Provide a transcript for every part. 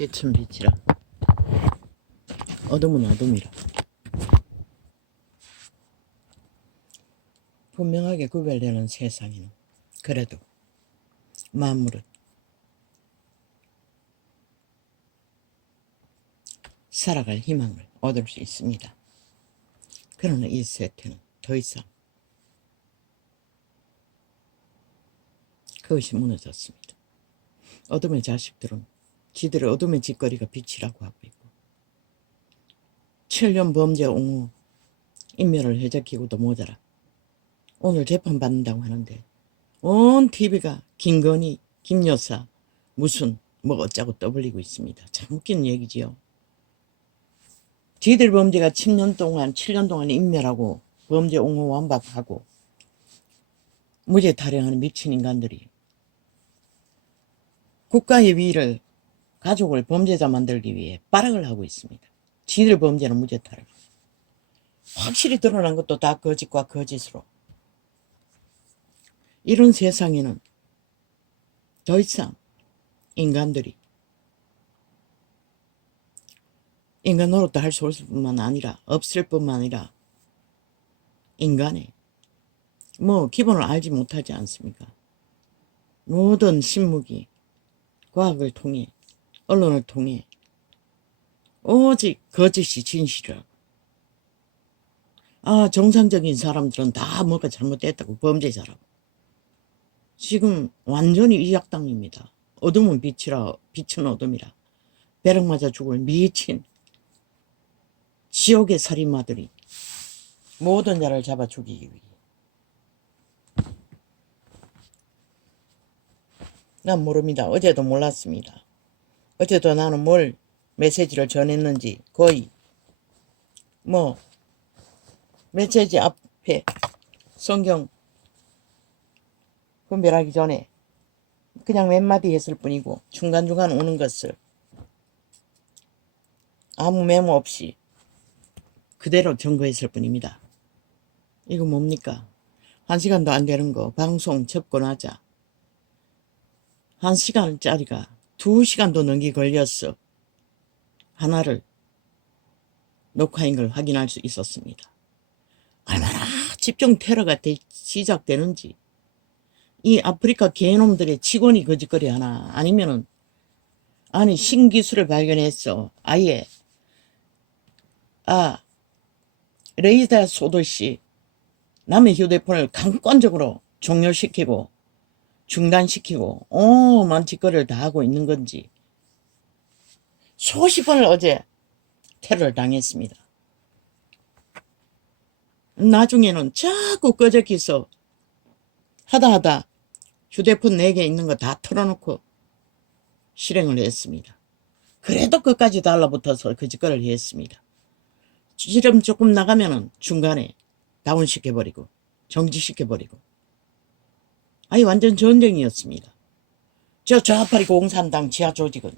빛은 빛이라 어둠은 어둠이라 분명하게 구별되는 세상에는 그래도 만물은 살아갈 희망을 얻을 수 있습니다. 그러나 이 세태는 더 이상 그것이 무너졌습니다. 어둠의 자식들은 지들의 어둠의 짓거리가 빛이라고 하고 있고, 7년 범죄 옹호 인멸을 해적히고도 모자라 오늘 재판받는다고 하는데 온 TV가 김건희, 김여사 무슨 뭐 어쩌고 떠벌리고 있습니다. 참 웃긴 얘기지요. 지들 범죄가 7년 동안 인멸하고 범죄 옹호 완박하고 무죄 타령하는 미친 인간들이 국가의 위를 가족을 범죄자 만들기 위해 빠락을 하고 있습니다. 지들 범죄는 무죄 타령. 확실히 드러난 것도 다 거짓과 거짓으로. 이런 세상에는 더 이상 인간들이 인간 노릇도 할 수 없을 뿐만 아니라 없을 뿐만 아니라 인간의 기본을 알지 못하지 않습니까? 모든 신무기 과학을 통해 언론을 통해 오직 거짓이 진실이라고. 정상적인 사람들은 다 뭐가 잘못됐다고 범죄자라고. 지금 완전히 이악당입니다. 어둠은 빛이라 빛은 어둠이라 벼락 맞아 죽을 미친 지옥의 살인마들이 모든 자를 잡아 죽이기 위해. 난 모릅니다. 어제도 몰랐습니다. 어제도 나는 뭘 메시지를 전했는지 거의 메시지 앞에 성경 분별하기 전에 그냥 몇 마디 했을 뿐이고 중간중간 오는 것을 아무 메모 없이 그대로 증거했을 뿐입니다. 이거 뭡니까? 1시간도 안 되는 거 방송 접근하자 1시간짜리가 2시간도 넘게 걸렸어. 하나를 녹화인 걸 확인할 수 있었습니다. 얼마나 집중 테러가 시작되는지. 이 아프리카 개놈들의 직원이 거짓거리 하나 아니면은 신기술을 발견했어. 아예 레이더 쏘듯이 남의 휴대폰을 강권적으로 종료시키고 중단시키고 오만 짓거리를 다 하고 있는 건지 수십 번을 어제 테러를 당했습니다. 나중에는 자꾸 꺼적해서 하다 휴대폰 4개 있는 거 다 털어놓고 실행을 했습니다. 그래도 끝까지 달라붙어서 그 짓거리를 했습니다. 지름 조금 나가면은 중간에 다운시켜버리고 정지시켜버리고 완전 전쟁이었습니다. 저 좌파리 공산당 지하 조직은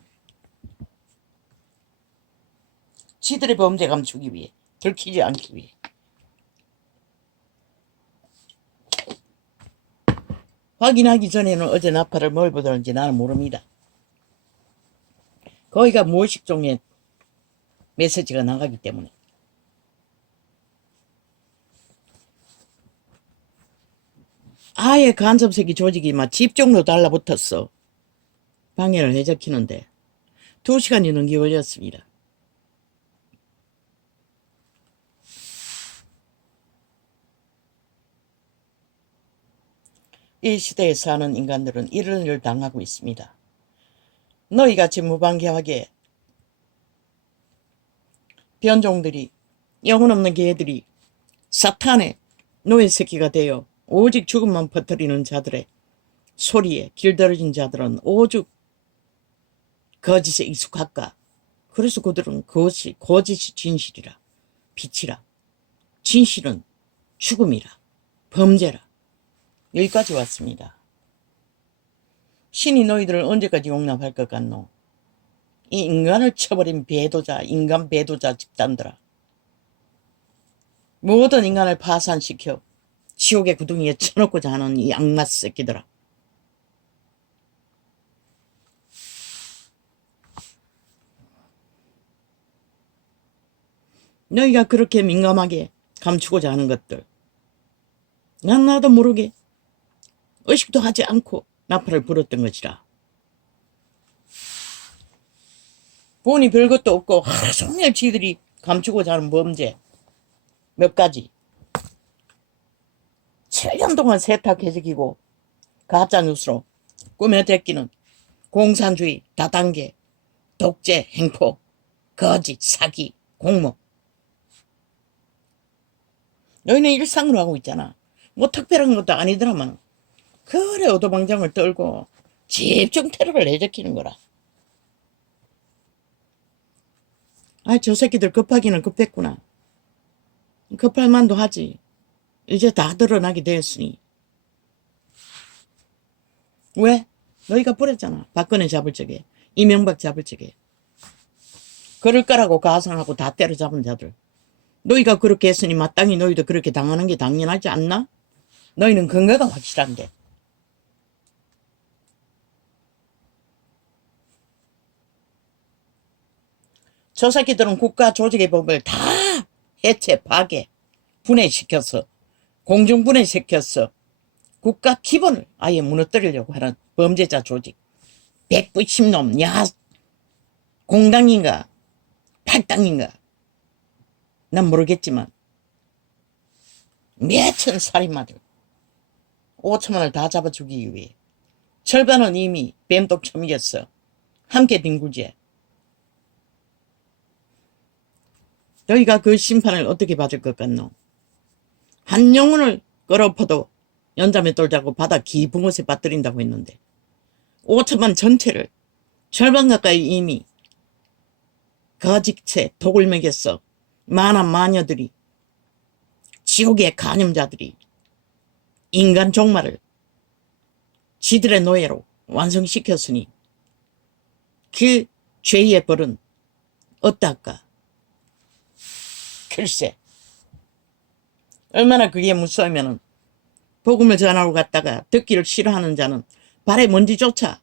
지들의 범죄 감추기 위해 들키지 않기 위해 확인하기 전에는 어제 나팔을 뭘 보더는지 나는 모릅니다. 거기가 무의식 종의 메시지가 나가기 때문에. 아예 간섭세기 조직이 막 집중으로 달라붙었어. 방해를 해적히는데 2시간이 넘게 걸렸습니다. 이 시대에 사는 인간들은 이런 일을 당하고 있습니다. 너희같이 무방비하게 변종들이 영혼 없는 개들이 사탄의 노예 새끼가 되어 오직 죽음만 퍼뜨리는 자들의 소리에 길들여진 자들은 오죽 거짓에 익숙할까. 그래서 그들은 그것이 거짓이 진실이라 빛이라 진실은 죽음이라 범죄라 여기까지 왔습니다. 신이 너희들을 언제까지 용납할 것 같노? 이 인간을 쳐버린 배도자, 인간 배도자 집단들아. 모든 인간을 파산시켜 지옥의 구덩이에 쳐놓고자 하는 이 악마 새끼들아. 너희가 그렇게 민감하게 감추고자 하는 것들, 난 나도 모르게 의식도 하지 않고 나팔을 불었던 것이라. 보니 별것도 없고 하루 종일 지들이 감추고자 하는 범죄 몇 가지. 7년 동안 세탁해적이고 가짜뉴스로 꾸며댔기는 공산주의, 다단계, 독재, 행포, 거짓, 사기, 공모. 너희는 일상으로 하고 있잖아. 뭐 특별한 것도 아니더라만 그래 오도방정을 떨고 집중 테러를 해적히는 거라. 아, 저 새끼들 급하기는 급했구나. 급할 만도 하지. 이제 다 드러나게 되었으니. 왜? 너희가 버렸잖아. 박근혜 잡을 적에, 이명박 잡을 적에. 그럴 거라고 가상하고 다 때려잡은 자들. 너희가 그렇게 했으니 마땅히 너희도 그렇게 당하는 게 당연하지 않나? 너희는 근거가 확실한데. 저 새끼들은 국가 조직의 법을 다 해체, 파괴, 분해시켜서 공중분해시켜서 국가 기본을 아예 무너뜨리려고 하는 범죄자 조직. 190놈, 야, 공당인가, 팔당인가, 난 모르겠지만 몇천 살인마들 5천만을 다 잡아 죽이기 위해 절반은 이미 뱀독 처먹였어. 함께 뒹굴지. 너희가 그 심판을 어떻게 받을 것 같노? 한 영혼을 끌어퍼도 연잠에 떨자고 바다 깊은 곳에 빠뜨린다고 했는데 5천만 전체를 절반 가까이 이미 거짓에 독을 먹였어. 만한 마녀들이, 지옥의 간염자들이 인간 종말을 지들의 노예로 완성시켰으니 그 죄의 벌은 어떨까? 글쎄, 얼마나 그게 무서우면은 복음을 전하러 갔다가 듣기를 싫어하는 자는 발에 먼지조차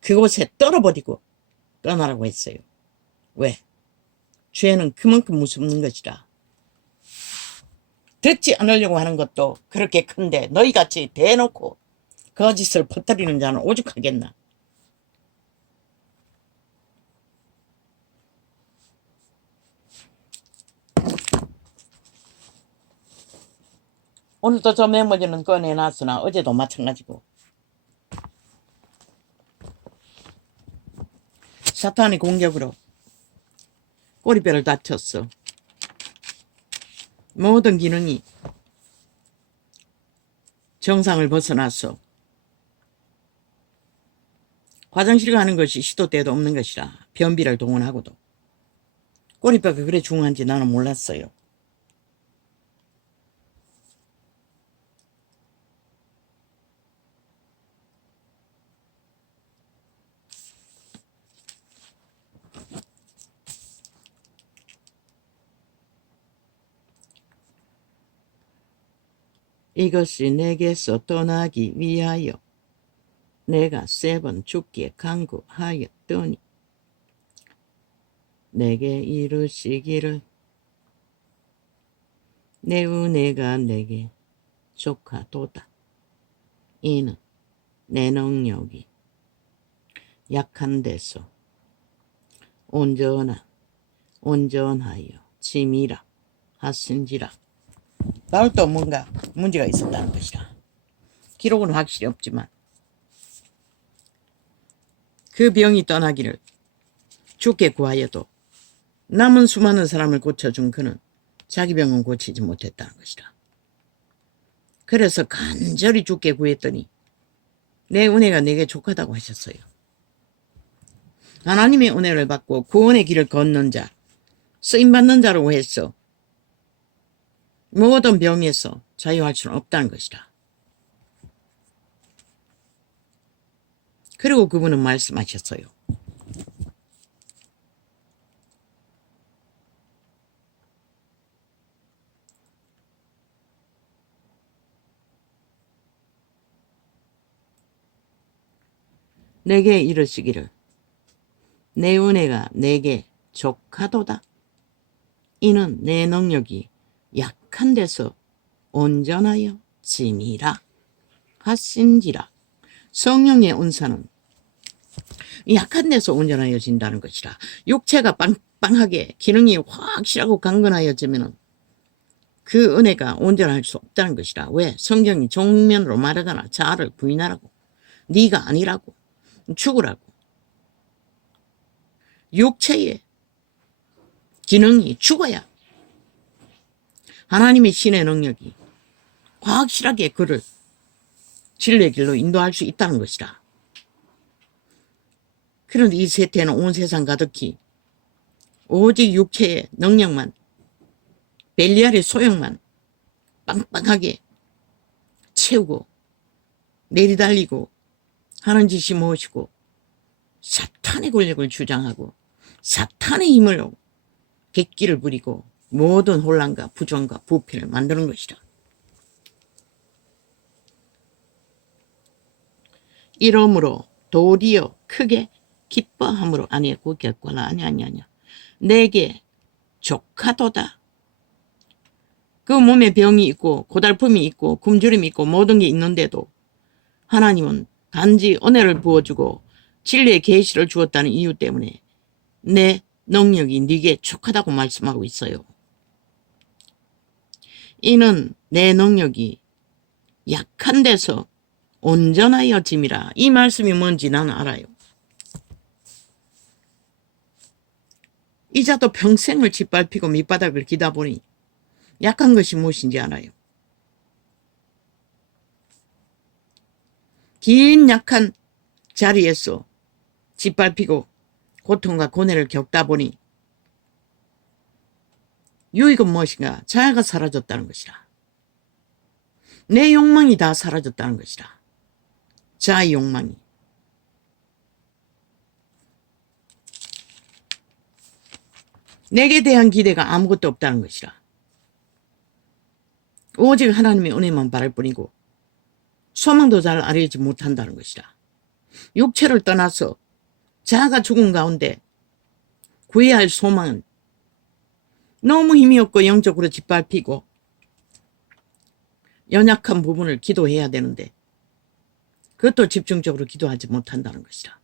그곳에 떨어버리고 떠나라고 했어요. 왜? 죄는 그만큼 무섭는 것이라. 듣지 않으려고 하는 것도 그렇게 큰데 너희같이 대놓고 거짓을 퍼뜨리는 자는 오죽하겠나. 오늘도 저 메모지는 꺼내놨으나 어제도 마찬가지고. 사탄의 공격으로 꼬리뼈를 다쳤어. 모든 기능이 정상을 벗어났어. 화장실 가는 것이 시도 때도 없는 것이라 변비를 동원하고도. 꼬리뼈가 그래 중요한지 나는 몰랐어요. 이것이 내게서 떠나기 위하여 내가 3번 죽기에 강구하였더니 내게 이르시기를 내 은혜가 내게 족하도다. 이는 내 능력이 약한 데서 온전하여 짐이라 하신지라. 바울도 뭔가 문제가 있었다는 것이라. 기록은 확실히 없지만 그 병이 떠나기를 주께 구하여도 남은 수많은 사람을 고쳐준 그는 자기 병은 고치지 못했다는 것이라. 그래서 간절히 주께 구했더니 내 은혜가 내게 족하다고 하셨어요. 하나님의 은혜를 받고 구원의 길을 걷는 자, 쓰임받는 자라고 해서 모든 병에서 자유할 수는 없다는 것이라. 그리고 그분은 말씀하셨어요. 내게 이르시기를 내 은혜가 내게 족하도다. 이는 내 능력이 약한 데서 온전하여 짐이라 하신지라. 성령의 은사는 약한 데서 온전하여진다는 것이라. 육체가 빵빵하게 기능이 확실하고 강건하여지면 그 은혜가 온전할 수 없다는 것이라. 왜? 성경이 정면으로 말하잖아. 자아를 부인하라고. 네가 아니라고. 죽으라고. 육체의 기능이 죽어야 하나님의 신의 능력이 확실하게 그를 진리의 길로 인도할 수 있다는 것이라. 그런데 이 세태는 온 세상 가득히 오직 육체의 능력만, 벨리알의 소용만 빵빵하게 채우고 내리달리고 하는 짓이 무엇이고, 사탄의 권력을 주장하고 사탄의 힘으로 객기를 부리고 모든 혼란과 부정과 부패를 만드는 것이라. 이러므로 도리어 크게 기뻐함으로 아니 고겠구나. 아니 내게 족하도다. 그 몸에 병이 있고 고달픔이 있고 굶주림이 있고 모든 게 있는데도 하나님은 단지 은혜를 부어주고 진리의 계시를 주었다는 이유 때문에 내 능력이 네게 족하다고 말씀하고 있어요. 이는 내 능력이 약한 데서 온전하여짐이라. 이 말씀이 뭔지 나는 알아요. 이자도 평생을 짓밟히고 밑바닥을 기다 보니 약한 것이 무엇인지 알아요. 긴 약한 자리에서 짓밟히고 고통과 고뇌를 겪다 보니 유익은 무엇인가? 자아가 사라졌다는 것이라. 내 욕망이 다 사라졌다는 것이라. 자아의 욕망이. 내게 대한 기대가 아무것도 없다는 것이라. 오직 하나님의 은혜만 바랄 뿐이고 소망도 잘 알지 못한다는 것이라. 육체를 떠나서 자아가 죽은 가운데 구해야 할 소망은 너무 힘이 없고 영적으로 짓밟히고 연약한 부분을 기도해야 되는데 그것도 집중적으로 기도하지 못한다는 것이라.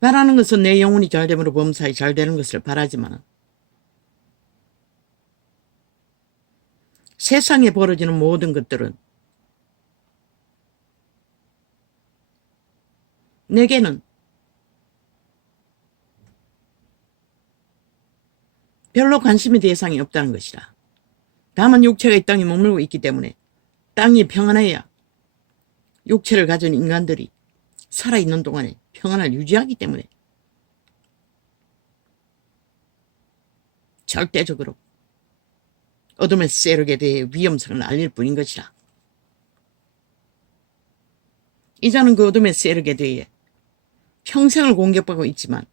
바라는 것은 내 영혼이 잘됨으로 범사에 잘되는 것을 바라지만 세상에 벌어지는 모든 것들은 내게는 별로 관심의 대상이 없다는 것이라. 다만 육체가 이 땅에 머물고 있기 때문에 땅이 평안해야 육체를 가진 인간들이 살아있는 동안에 평안을 유지하기 때문에 절대적으로 어둠의 세력에 대해 위험성을 알릴 뿐인 것이라. 이자는 그 어둠의 세력에 대해 평생을 공격받고 있지만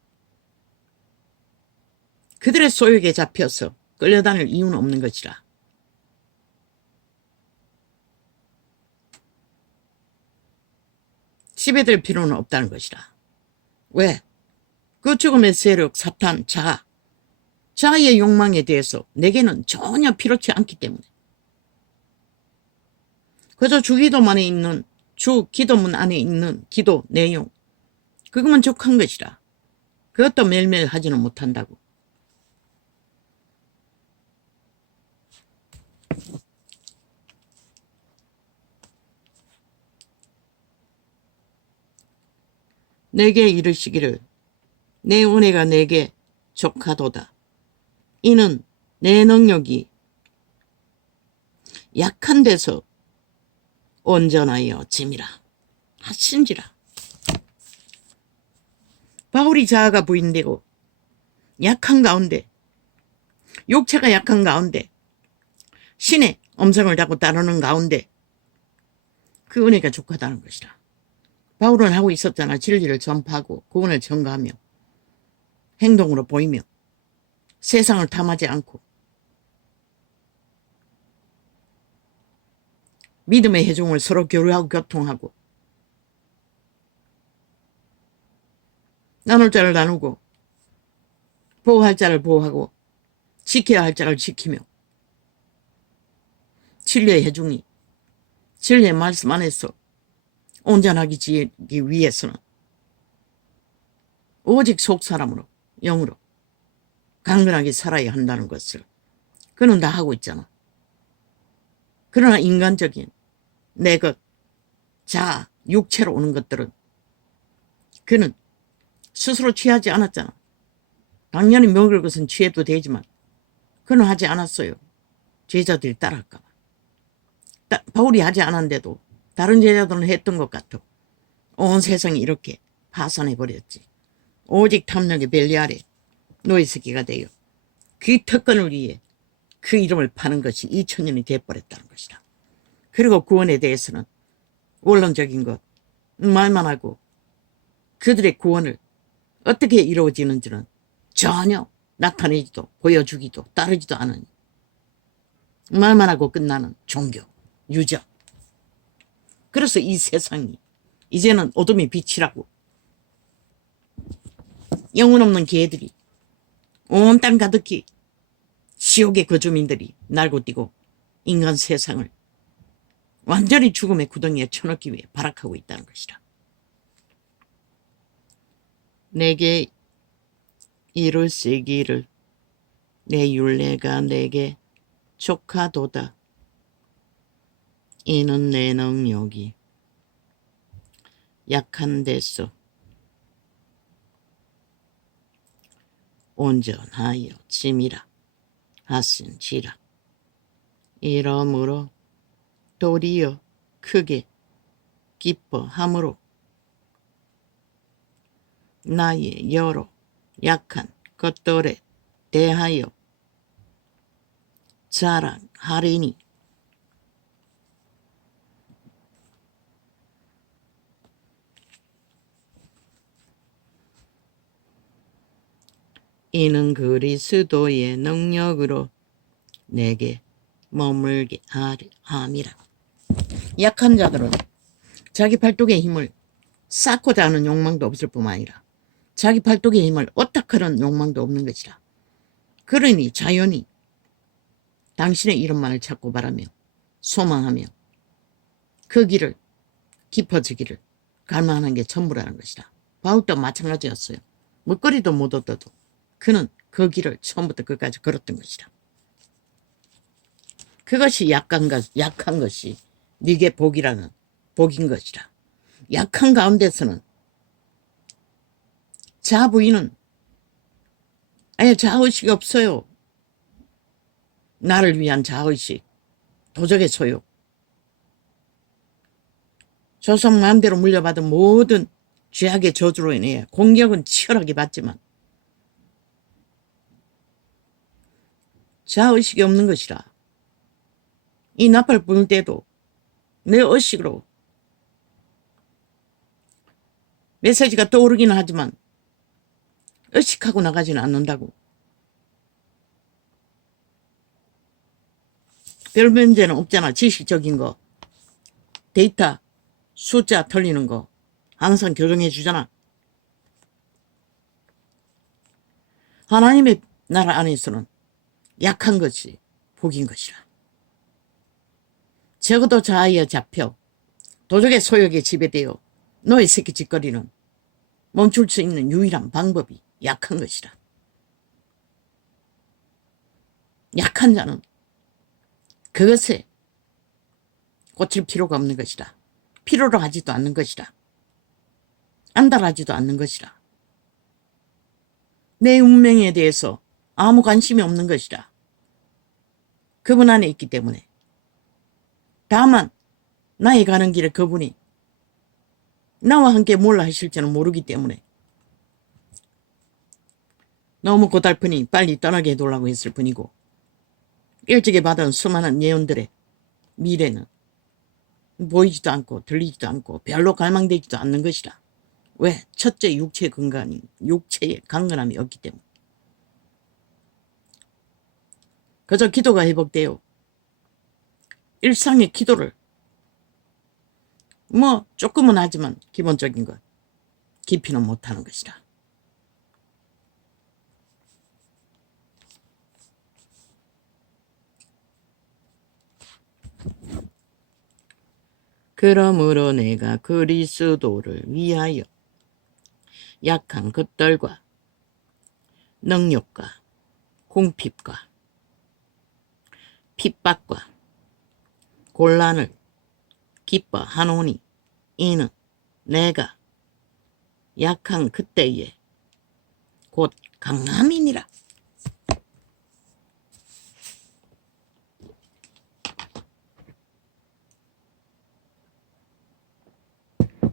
그들의 소욕에 잡혀서 끌려다닐 이유는 없는 것이라. 지배될 필요는 없다는 것이라. 왜? 그 죽음의 세력, 사탄, 자아의 욕망에 대해서 내게는 전혀 필요치 않기 때문에 그저 주기도문 안에 있는 기도문 안에 있는 기도 내용 그것만 족한 것이라. 그것도 매일매일 하지는 못한다고. 내게 이르시기를 내 은혜가 내게 족하도다. 이는 내 능력이 약한 데서 온전하여 짐이라 하신지라. 바울이 자아가 부인되고 약한 가운데 육체가 약한 가운데 신의 음성을 자꾸 따르는 가운데 그 은혜가 족하다는 것이라. 바울은 하고 있었잖아. 진리를 전파하고 구원을 전가하며 행동으로 보이며 세상을 탐하지 않고 믿음의 회중을 서로 교류하고 교통하고 나눌 자를 나누고 보호할 자를 보호하고 지켜야 할 자를 지키며 진리의 해중이 진리의 말씀 안에서 온전하게 지기 위해서는 오직 속사람으로 영으로 강건하게 살아야 한다는 것을 그는 다 하고 있잖아. 그러나 인간적인 내 것, 자아, 육체로 오는 것들은 그는 스스로 취하지 않았잖아. 당연히 먹을 것은 취해도 되지만 그는 하지 않았어요. 제자들이 따라할까 봐. 바울이 하지 않았는데도 다른 제자들은 했던 것 같아. 온 세상이 이렇게 파산해버렸지. 오직 탐욕의 벨리 아래 노예새끼가 되어 그 특권을 위해 그 이름을 파는 것이 2000년이 돼버렸다는 것이다. 그리고 구원에 대해서는 원론적인 것 말만 하고 그들의 구원을 어떻게 이루어지는지는 전혀 나타내지도 보여주기도 따르지도 않은 말만 하고 끝나는 종교, 유적. 그래서 이 세상이 이제는 어둠의 빛이라고 영혼 없는 개들이 온 땅 가득히 지옥의 거주민들이 날고 뛰고 인간 세상을 완전히 죽음의 구덩이에 쳐넣기 위해 발악하고 있다는 것이다. 내게 이르시기를 내 율례가 내게 족하도다. 이는 내 능력이 약한 데서 온전하여 짐이라 하신지라. 이러므로 도리어 크게 기뻐함으로 나의 여러 약한 것들에 대하여 자랑하리니 이는 그리스도의 능력으로 내게 머물게 함이라. 약한 자들은 자기 팔뚝의 힘을 쌓고자 하는 욕망도 없을 뿐만 아니라 자기 팔뚝의 힘을 어떡하는 욕망도 없는 것이라. 그러니 자연히 당신의 이름만을 찾고 바라며 소망하며 그 길을 깊어지기를 갈망하는 게 전부라는 것이라. 바울도 마찬가지였어요. 먹거리도 못 얻어도 그는 그 길을 처음부터 끝까지 걸었던 것이라. 그것이 약한 것이 네게 복인 것이라. 약한 가운데서는 자부인은 아예 자의식이 없어요. 나를 위한 자의식, 도적의 소욕. 조상 마음대로 물려받은 모든 죄악의 저주로 인해 공격은 치열하게 받지만 자의식이 없는 것이라. 이 나팔 부을 때도 내 의식으로 메시지가 떠오르기는 하지만 의식하고 나가지는 않는다고. 별 문제는 없잖아. 지식적인 거, 데이터, 숫자 털리는 거 항상 교정해 주잖아. 하나님의 나라 안에서는 약한 것이 복인 것이라. 적어도 자아에 잡혀 도적의 소욕에 지배되어 너의 새끼 짓거리는 멈출 수 있는 유일한 방법이 약한 것이라. 약한 자는 그것에 꽂힐 필요가 없는 것이라. 필요로 하지도 않는 것이라. 안달하지도 않는 것이라. 내 운명에 대해서 아무 관심이 없는 것이라. 그분 안에 있기 때문에. 다만 나의 가는 길에 그분이 나와 함께 뭘 하실지는 모르기 때문에 너무 고달프니 빨리 떠나게 해달라고 했을 뿐이고, 일찍이 받은 수많은 예언들의 미래는 보이지도 않고 들리지도 않고 별로 갈망되지도 않는 것이라. 왜? 첫째 육체의 강건함이 없기 때문에. 그저 기도가 회복되어 일상의 기도를 조금은 하지만 기본적인 것 깊이는 못하는 것이라. 그러므로 내가 그리스도를 위하여 약한 것들과 능력과 궁핍과 핍박과 곤란을 기뻐하노니 이는 내가 약한 그때에 곧 강함이니라.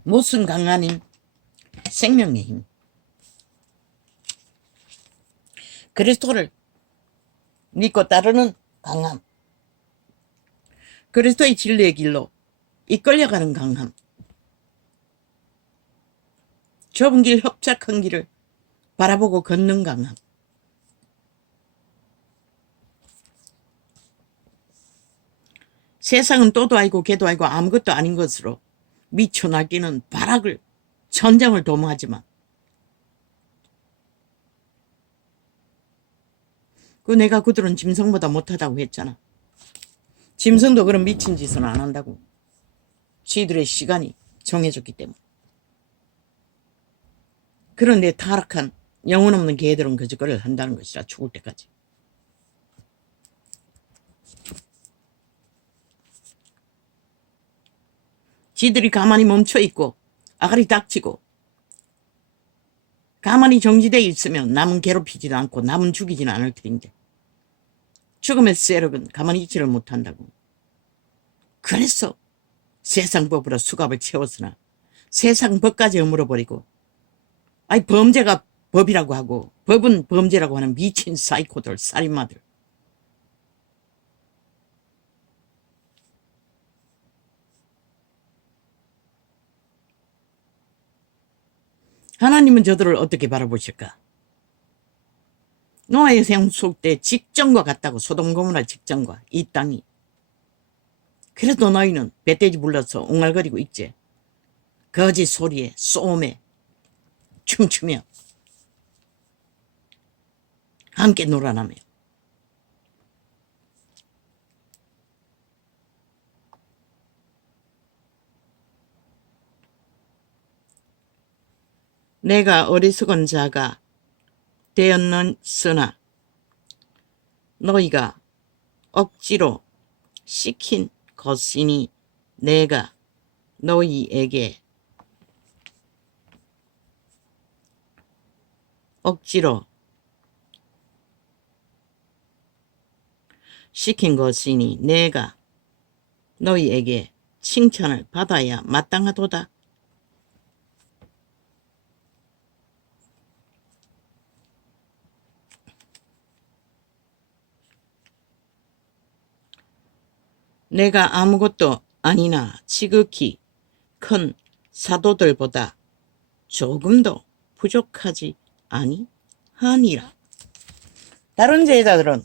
무슨 강한 힘? 생명의 힘. 그리스도를 믿고 따르는 강함. 그리스도의 진리의 길로 이끌려가는 강함. 좁은 길, 협착한 길을 바라보고 걷는 강함. 세상은 또도 아니고 개도 아니고 아무것도 아닌 것으로 미쳐 날뛰는 발악을 전쟁을 도모하지만 내가 그들은 짐승보다 못하다고 했잖아. 짐승도 그런 미친 짓은 안 한다고. 지들의 시간이 정해졌기 때문에. 그런데 타락한 영혼 없는 개들은 그 짓거리를 한다는 것이라, 죽을 때까지. 지들이 가만히 멈춰있고 아가리 닥치고 가만히 정지되어 있으면 남은 괴롭히지도 않고 남은 죽이지는 않을 텐데 죽음의 세력은 가만히 있지를 못한다고. 그래서 세상 법으로 수갑을 채웠으나 세상 법까지 허물어버리고, 아니 범죄가 법이라고 하고 법은 범죄라고 하는 미친 사이코들, 살인마들. 하나님은 저들을 어떻게 바라보실까? 노아의 생속 때 직전과 같다고. 소돔 고모라 직전과 이 땅이. 그래도 너희는 멧돼지 불러서 옹알거리고 있지. 거짓 소리에 쏘음에 춤추며 함께 놀아나며. 내가 어리석은 자가 되었으나 너희가 억지로 시킨 것이니 내가 너희에게 억지로 시킨 것이니 내가 너희에게 칭찬을 받아야 마땅하도다. 내가 아무것도 아니나 지극히 큰 사도들보다 조금도 부족하지 아니하니라. 다른 제자들은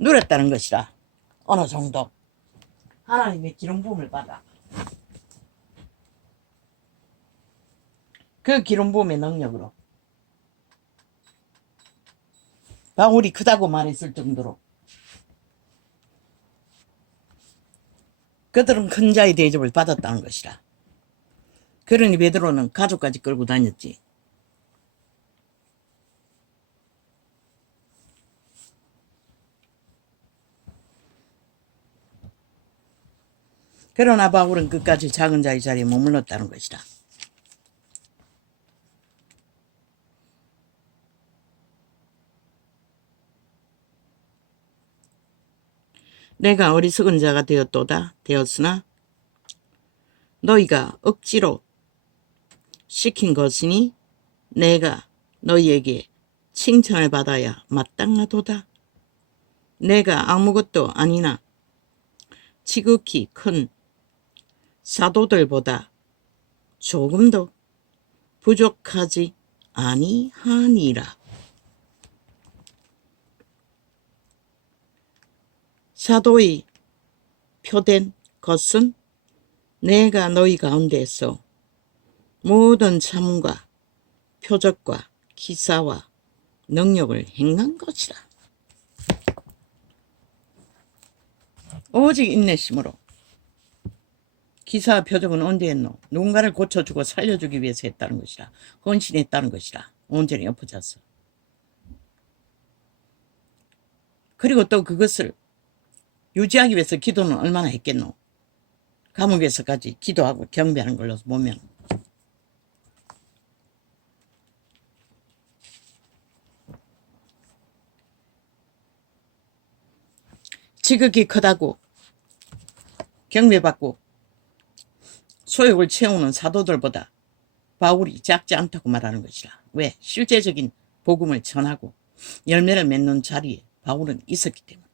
누렸다는 것이라. 어느 정도 하나님의 기름 부음을 받아 그 기름 부음의 능력으로 바울이 크다고 말했을 정도로 그들은 큰 자의 대접을 받았다는 것이라. 그러니 베드로는 가족까지 끌고 다녔지. 그러나 바울은 끝까지 작은 자의 자리에 머물렀다는 것이다. 내가 어리석은 자가 되었으나 너희가 억지로 시킨 것이니 내가 너희에게 칭찬을 받아야 마땅하도다. 내가 아무것도 아니나 지극히 큰 사도들보다 조금도 부족하지 아니하니라. 사도의 표된 것은 내가 너희 가운데서 모든 참과 표적과 기사와 능력을 행한 것이라. 오직 인내심으로 기사와 표적은 언제 했노? 누군가를 고쳐주고 살려주기 위해서 했다는 것이라. 헌신했다는 것이라. 온전히 엎어졌어. 그리고 또 그것을 유지하기 위해서 기도는 얼마나 했겠노? 감옥에서까지 기도하고 경배하는 걸로 보면 지극히 크다고 경배받고 소욕을 채우는 사도들보다 바울이 작지 않다고 말하는 것이라. 왜? 실제적인 복음을 전하고 열매를 맺는 자리에 바울은 있었기 때문에.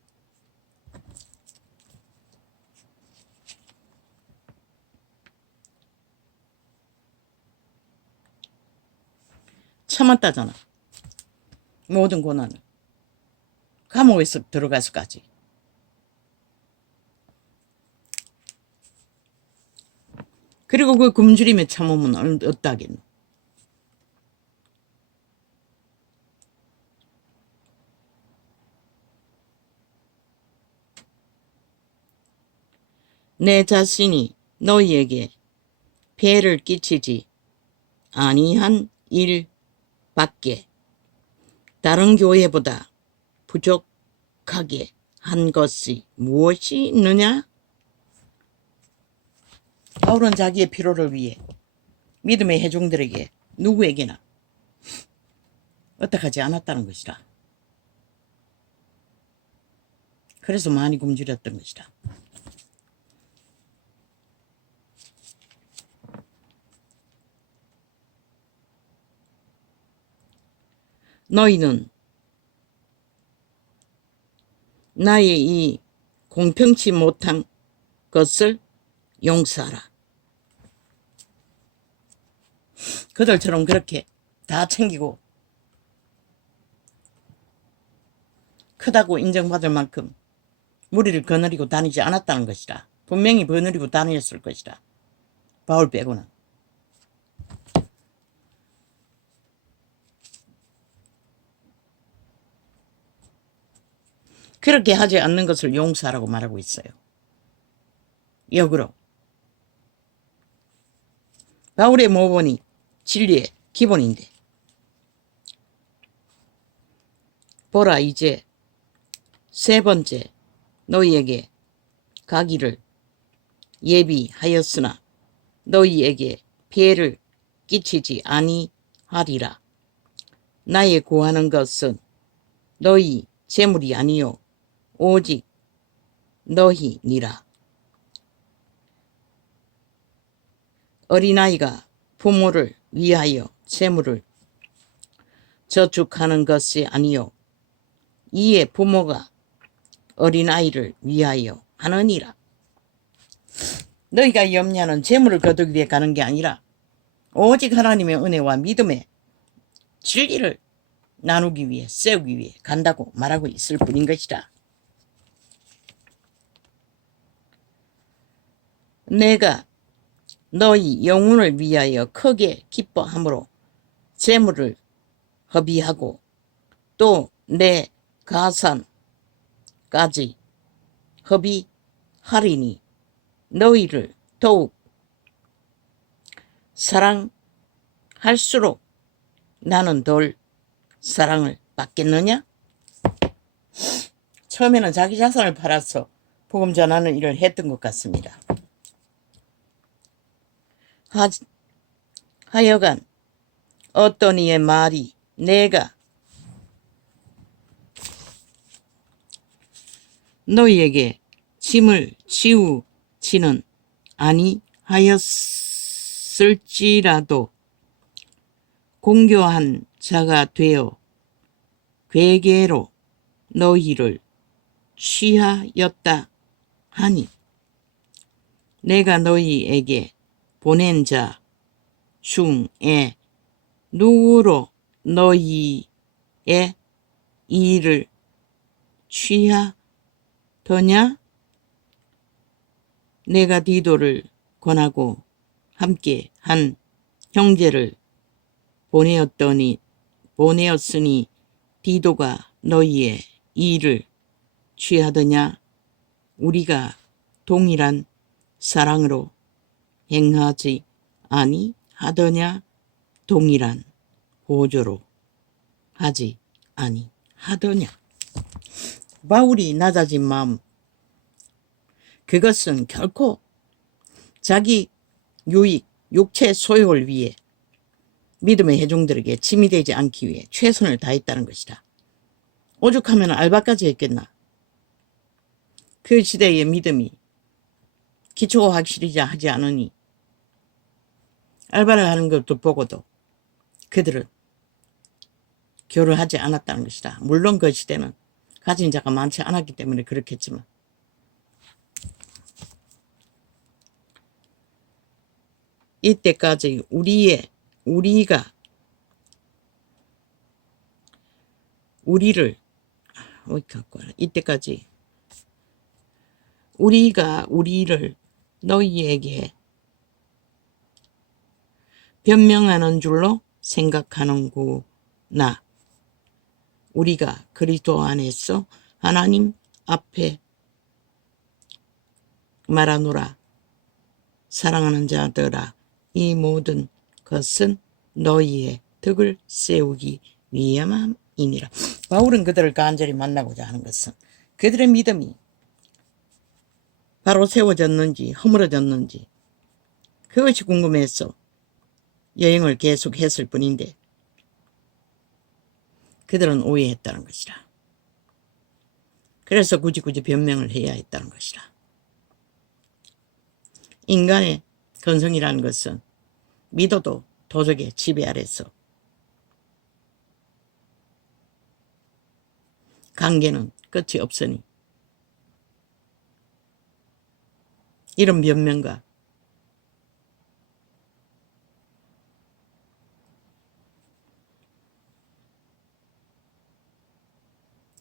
참았다잖아. 모든 고난을. 감옥에서 들어가서까지. 그리고 그 굶주림의 참음은 어떠하겠노? 내 자신이 너희에게 폐를 끼치지 아니한 일밖에 다른 교회보다 부족하게 한 것이 무엇이 있느냐? 바울은 자기의 피로를 위해 믿음의 회중들에게 누구에게나 어떡하지 않았다는 것이라. 그래서 많이 굶주렸던 것이라. 너희는 나의 이 공평치 못한 것을 용서하라. 그들처럼 그렇게 다 챙기고 크다고 인정받을 만큼 무리를 거느리고 다니지 않았다는 것이라. 분명히 거느리고 다녔을 것이라. 바울 빼고는. 그렇게 하지 않는 것을 용서하라고 말하고 있어요. 역으로 바울의 모본이 진리의 기본인데, 보라 이제 세 번째 너희에게 가기를 예비하였으나 너희에게 피해를 끼치지 아니하리라. 나의 구하는 것은 너희 재물이 아니요 오직 너희니라. 어린아이가 부모를 위하여 재물을 저축하는 것이 아니요 이에 부모가 어린아이를 위하여 하느니라. 너희가 염려하는 재물을 거두기 위해 가는 게 아니라 오직 하나님의 은혜와 믿음의 진리를 나누기 위해 세우기 위해 간다고 말하고 있을 뿐인 것이라. 내가 너희 영혼을 위하여 크게 기뻐함으로 재물을 허비하고 또 내 가산까지 허비하리니 너희를 더욱 사랑할수록 나는 덜 사랑을 받겠느냐? 처음에는 자기 자산을 팔아서 복음 전하는 일을 했던 것 같습니다. 하여간 어떤 이의 말이 내가 너희에게 짐을 지우지는 아니하였을지라도 공교한 자가 되어 괴계로 너희를 취하였다 하니 내가 너희에게 보낸 자 중에 누구로 너희의 일을 취하더냐? 내가 디도를 권하고 함께 한 형제를 보내었으니 디도가 너희의 일을 취하더냐? 우리가 동일한 사랑으로 행하지 아니하더냐 동일한 보조로 하지 아니하더냐. 바울이 낮아진 마음, 그것은 결코 자기 유익, 육체 소욕을 위해 믿음의 회중들에게 짐이 되지 않기 위해 최선을 다했다는 것이다. 오죽하면 알바까지 했겠나. 그 시대의 믿음이 기초가 확실히 하지 않으니 알바를 하는 것도 보고도 그들은 교를 하지 않았다는 것이다. 물론 그 시대는 가진 자가 많지 않았기 때문에 그렇겠지만 이때까지 우리를 이때까지 우리가 우리를 너희에게 변명하는 줄로 생각하는구나. 우리가 그리스도 안에서 하나님 앞에 말하노라. 사랑하는 자들아, 이 모든 것은 너희의 덕을 세우기 위함이니라. 바울은 그들을 간절히 만나고자 하는 것은 그들의 믿음이 바로 세워졌는지 허물어졌는지 그것이 궁금해서 여행을 계속했을 뿐인데 그들은 오해했다는 것이라. 그래서 굳이 변명을 해야 했다는 것이라. 인간의 건성이라는 것은 믿어도 도적의 지배 아래서 관계는 끝이 없으니 이런 변명과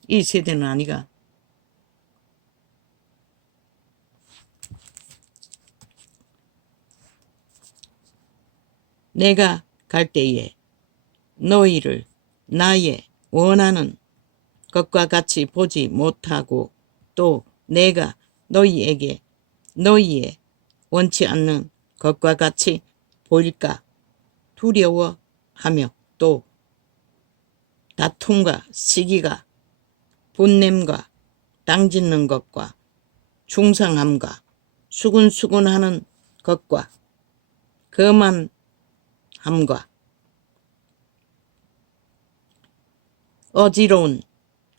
이 세대는 아니가. 내가 갈 때에 너희를 나의 원하는 것과 같이 보지 못하고 또 내가 너희에게 너희의 원치 않는 것과 같이 보일까 두려워하며 또 다툼과 시기가 분냄과 땅짓는 것과 중상함과 수군수군하는 것과 거만함과 어지러운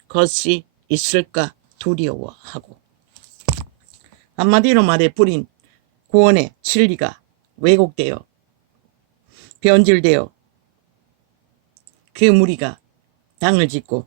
것이 있을까 두려워하고. 한마디로 말해 뿌린 구원의 진리가 왜곡되어 변질되어 그 무리가 당을 짓고